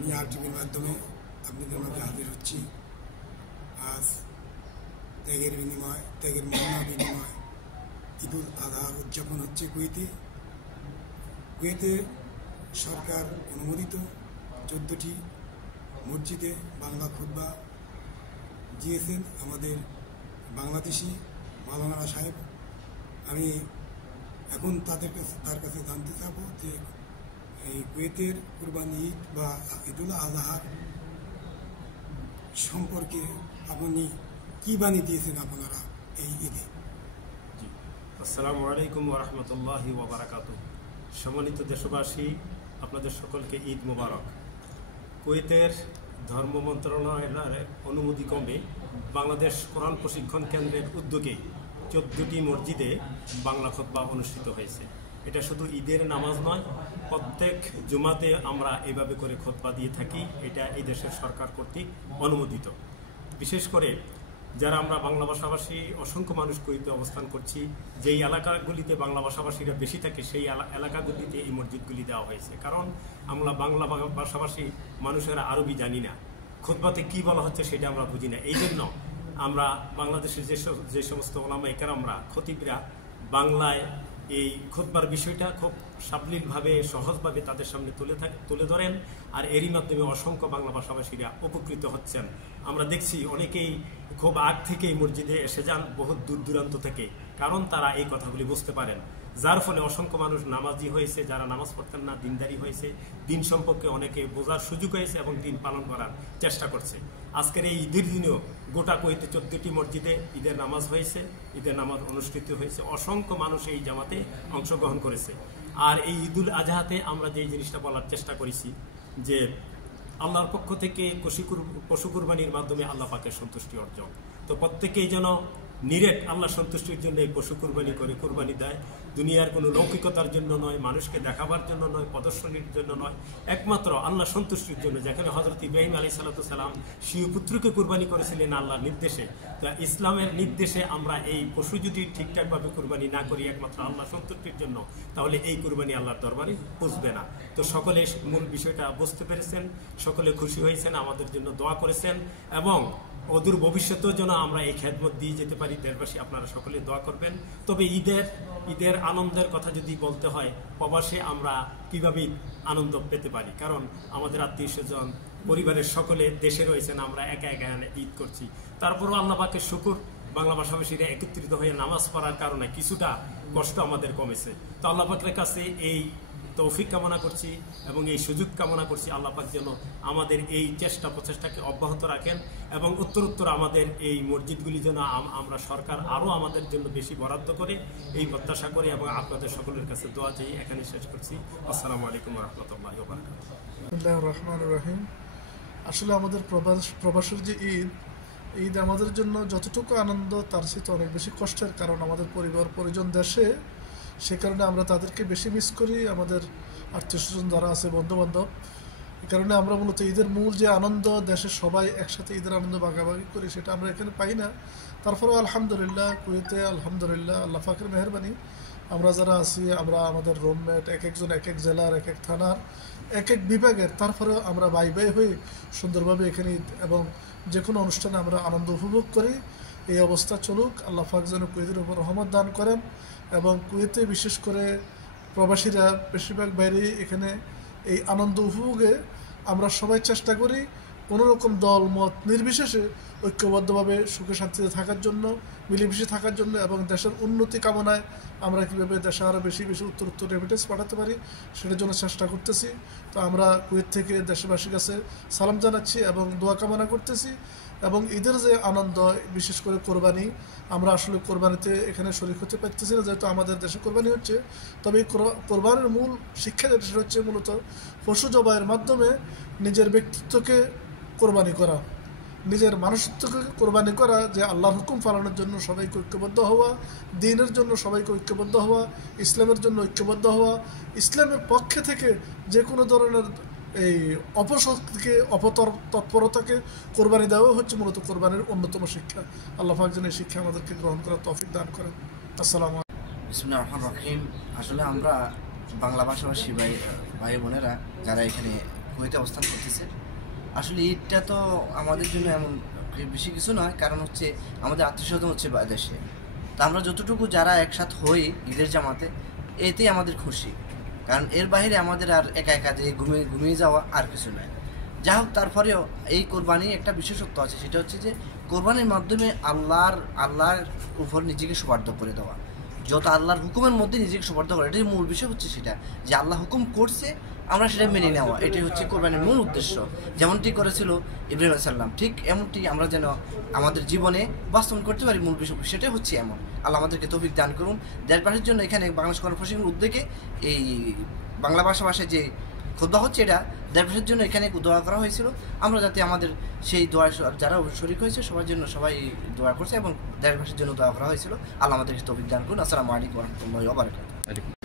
আমি আরটিভির মাধ্যমে আপনাদের মাঝে হাজির হচ্ছি। আজ ত্যাগের মহিমা বিনিময় ঈদুল আজহার উদযাপন হচ্ছে কুয়েতে সরকার অনুমোদিত 14টি মসজিদে বাংলা খুতবা দিয়েছেন আমাদের বাংলাদেশি মাওলানা সাহেব। আমি এখন তার কাছে জানতে চাব যে এই কুয়েতের কুরবানি ঈদ বা ঈদুল আজহার সম্পর্কে আপনি কি বাণী দিয়েছেন আপনারা এই ঈদে? আসসালামু আলাইকুম ওয়া রাহমাতুল্লাহি ওয়া বারাকাতুহু। সম্মানিত দেশবাসী, আপনাদের সকলকে ঈদ মোবারক। কুয়েতের ধর্ম মন্ত্রণালয়ের অনুমতিক্রমে বাংলাদেশ কোরআন প্রশিক্ষণ কেন্দ্রের উদ্যোগে 14টি মসজিদে বাংলা খুতবা অনুষ্ঠিত হয়েছে। এটা শুধু ঈদের নামাজ নয়, প্রত্যেক জুমাতে আমরা এভাবে করে খুতবা দিয়ে থাকি। এটা এই দেশের সরকার কর্তৃক অনুমোদিত। বিশেষ করে যারা আমরা বাংলা ভাষাভাষী অসংখ্য মানুষ কুয়েতে অবস্থান করছি, যেই এলাকাগুলিতে বাংলা ভাষাভাষীরা বেশি থাকে সেই এলাকাগুলিতে এই মসজিদগুলি দেওয়া হয়েছে। কারণ আমরা বাংলা ভাষাভাষী মানুষেরা আরবি জানি না, খুতবাতে কি বলা হচ্ছে সেটা আমরা বুঝি না। এই জন্য আমরা বাংলাদেশের যে সমস্ত ওলামায়ে কেরামরা খতিবরা বাংলায় এই খুতবার বিষয়টা খুব সাবলীলভাবে সহজভাবে তাদের সামনে তুলে ধরেন, আর এরই মাধ্যমে অসংখ্য বাংলা ভাষাভাষীরা উপকৃত হচ্ছেন। আমরা দেখছি অনেকেই খুব আগ থেকেই মসজিদে এসে যান, বহুত দূর দূরান্ত থেকে, কারণ তারা এই কথাগুলি বুঝতে পারেন। যার ফলে অসংখ্য মানুষ নামাজি হয়েছে, যারা নামাজ পড়তেন না দিনদারি হয়েছে, দিন সম্পর্কে অনেকে বোঝার সুযোগ হয়েছে এবং দিন পালন করার চেষ্টা করছে। আজকের এই ঈদের দিনেও গোটা কুয়েতে 14টি মসজিদে ঈদের নামাজ হয়েছে, ঈদের নামাজ অনুষ্ঠিত হয়েছে। অসংখ্য মানুষ এই জামাতে অংশগ্রহণ করেছে। আর এই ঈদুল আজহাতে আমরা যে জিনিসটা বলার চেষ্টা করেছি যে আল্লাহর পক্ষ থেকে পশু কুরবানির মাধ্যমে আল্লাহ পাকের সন্তুষ্টি অর্জন। তো প্রত্যেকেই যেন নিরেট আল্লাহ সন্তুষ্টির জন্য এই পশু কুরবানি করে কুরবানি দেয়। দুনিয়ার কোনো লৌকিকতার জন্য নয়, মানুষকে দেখাবার জন্য নয়, প্রদর্শনীর জন্য নয়, একমাত্র আল্লাহ সন্তুষ্টির জন্য। যেখানে হযরত ইব্রাহিম আলাইহিস সালাম স্বীয় পুত্রকে কুরবানি করেছিলেন আল্লাহর নির্দেশে, তা ইসলামের নির্দেশে আমরা এই পশু যদি ঠিকঠাকভাবে কুরবানি না করি একমাত্র আল্লাহ সন্তুষ্টির জন্য, তাহলে এই কুরবানি আল্লাহর দরবারে পৌঁছবে না। তো সকলে মূল বিষয়টা বুঝতে পেরেছেন, সকলে খুশি হয়েছেন, আমাদের জন্য দোয়া করেছেন এবং অদূর ভবিষ্যতেও যেন আমরা এই খেদমত দিয়ে যেতে পারি। দেশবাসী আপনারা সকলে দোয়া করবেন। তবে ঈদের আনন্দের কথা যদি বলতে হয়, প্রবাসে আমরা কিভাবে আনন্দ পেতে পারি, কারণ আমাদের আত্মীয় স্বজন পরিবারের সকলে দেশে রয়েছেন, আমরা একা একা ঈদ করছি। তারপরও আল্লাহ পাকের শুকর, বাংলা ভাষাভাষীরা একত্রিত হয়ে নামাজ পড়ার কারণে কিছুটা কষ্ট আমাদের কমেছে। তো আল্লাহ পাকের কাছে এই তৌফিক কামনা করছি এবং এই সুযোগ কামনা করছি আল্লাহ পাক যেন আমাদের এই প্রচেষ্টাকে অব্যাহত রাখেন এবং উত্তরোত্তর আমাদের এই মসজিদগুলি যেন আমরা সরকার আরও আমাদের জন্য বেশি বরাদ্দ করে, এই প্রত্যাশা করি এবং আপনাদের সকলের কাছে দোয়া চেয়ে এখানে শেষ করছি। আসসালামু আলাইকুম ওয়া রাহমাতুল্লাহি ওয়া বারাকাতুহু। বিসমিল্লাহির রহমানির রহিম। আসলে আমাদের প্রবাসের যে ঈদ আমাদের জন্য যতটুকু আনন্দ তার চেয়ে অনেক বেশি কষ্টের, কারণ আমাদের পরিবার পরিজন দেশে, সে কারণে আমরা তাদেরকে বেশি মিস করি, আমাদের আত্মীয় স্বজন যারা আছে, বন্ধুবান্ধব। এই কারণে আমরা মূলত ঈদের মূল যে আনন্দ, দেশের সবাই একসাথে ঈদের আনন্দ ভাগাভাগি করি, সেটা আমরা এখানে পাই না। তারপরেও আলহামদুলিল্লাহ কুয়েতে আলহামদুলিল্লাহ আল্লাহ পাকের মেহেরবানি আমরা যারা আছি, আমরা আমাদের রুমমেট এক একজন এক এক জেলার, এক এক থানার, এক এক বিভাগের, তারপরেও আমরা বাই হয়ে সুন্দরভাবে এখানে এবং যে কোনো অনুষ্ঠানে আমরা আনন্দ উপভোগ করি। এই অবস্থা চলুক, আল্লাহ পাক যেন কুয়েতের উপর রহমত দান করেন এবং কুয়েতে বিশেষ করে প্রবাসীরা বেশিরভাগ বাইরে এখানে এই আনন্দ উপভোগে আমরা সবাই চেষ্টা করি কোনো রকম দল মত নির্বিশেষে ঐক্যবদ্ধভাবে সুখে শান্তিতে থাকার জন্য, মিলেমিশে থাকার জন্য এবং দেশের উন্নতি কামনায় আমরা কীভাবে দেশে আরও বেশি উত্তরোত্তর রেমিটেন্স পাঠাতে পারি সেটার জন্য চেষ্টা করতেছি। তো আমরা কুয়েত থেকে দেশবাসীর কাছে সালাম জানাচ্ছি এবং দোয়া কামনা করতেছি। এবং ঈদের যে আনন্দ, বিশেষ করে কোরবানি, আমরা আসলে কোরবানিতে এখানে শরীক হতে পারতেছি না যেহেতু আমাদের দেশে কোরবানি হচ্ছে। তবে এই কোরবানির মূল শিক্ষা যেটা সেটা হচ্ছে মূলত পশু জবাইয়ের মাধ্যমে নিজের ব্যক্তিত্বকে কোরবানি করা, নিজের মানুষত্বকে কোরবানি করা, যে আল্লাহর হুকুম পালনের জন্য সবাইকে ঐক্যবদ্ধ হওয়া, দ্বীনের জন্য সবাইকে ঐক্যবদ্ধ হওয়া, ইসলামের জন্য ঐক্যবদ্ধ হওয়া, ইসলামের পক্ষে থেকে যে কোনো ধরনের এই অপশক্তিকে তৎপরতাকে কোরবানি দেওয়া হচ্ছে মূলত কোরবানির অন্যতম শিক্ষা। আল্লাহ পাক যেন এই শিক্ষা আমাদেরকে গ্রহণ করার তৌফিক দান করেন। আসসালামু আলাইকুম। বিসমিল্লাহির রহমানির রহিম। আসলে আমরা বাংলা ভাষাভাষী ভাই বোনেরা যারা এখানে কুয়েতে অবস্থান করতেছে। আসলে ঈদটা তো আমাদের জন্য এমন বেশি কিছু নয়, কারণ হচ্ছে আমাদের আত্মীয়স্বজন হচ্ছে দেশে, তো আমরা যতটুকু যারা একসাথে হই ঈদের জামাতে এতেই আমাদের খুশি, কারণ এর বাইরে আমাদের আর একা একা যে ঘুমিয়ে যাওয়া আর কিছু নয়। যা হোক, তারপরেও এই কোরবানির একটা বিশেষত্ব আছে, সেটা হচ্ছে যে কোরবানির মাধ্যমে আল্লাহর উপর নিজেকে সুপার্দ করে দেওয়া, যত আল্লাহর হুকুমের মধ্যে নিজেকে সুপার্দ করা, এটাই মূল বিষয় হচ্ছে সেটা, যে আল্লাহ হুকুম করছে আমরা সেটা মেনে নেওয়া, এটাই হচ্ছে কোরবানির মূল উদ্দেশ্য। যেমনটি করেছিল ইব্রাহিম আলাইহিস সালাম, ঠিক এমনটি আমরা যেন আমাদের জীবনে বাস্তবায়ন করতে পারি, মূল বিষয় সেটাই হচ্ছে এমন। আল্লাহ আমাদেরকে তৌফিক দান করুন। দেশবাসীর জন্য এখানে বাংলাদেশ কর্মসূচির উদ্যোগে এই বাংলা ভাষায় যে খুতবা হচ্ছে, এটা দেশবাসীর জন্য এখানে দোয়া করা হয়েছিল, আমরা যাতে আমাদের সেই দোয়া যারা শরীক হয়েছে সবার জন্য সবাই দোয়া করছে এবং দেশবাসীর জন্য দোয়া করা হয়েছিল। আল্লাহ আমাদেরকে তৌফিক দান করুন। আসসালামু আলাইকুম ওয়া রাহমাতুল্লাহি ওয়া বারাকাতুহু।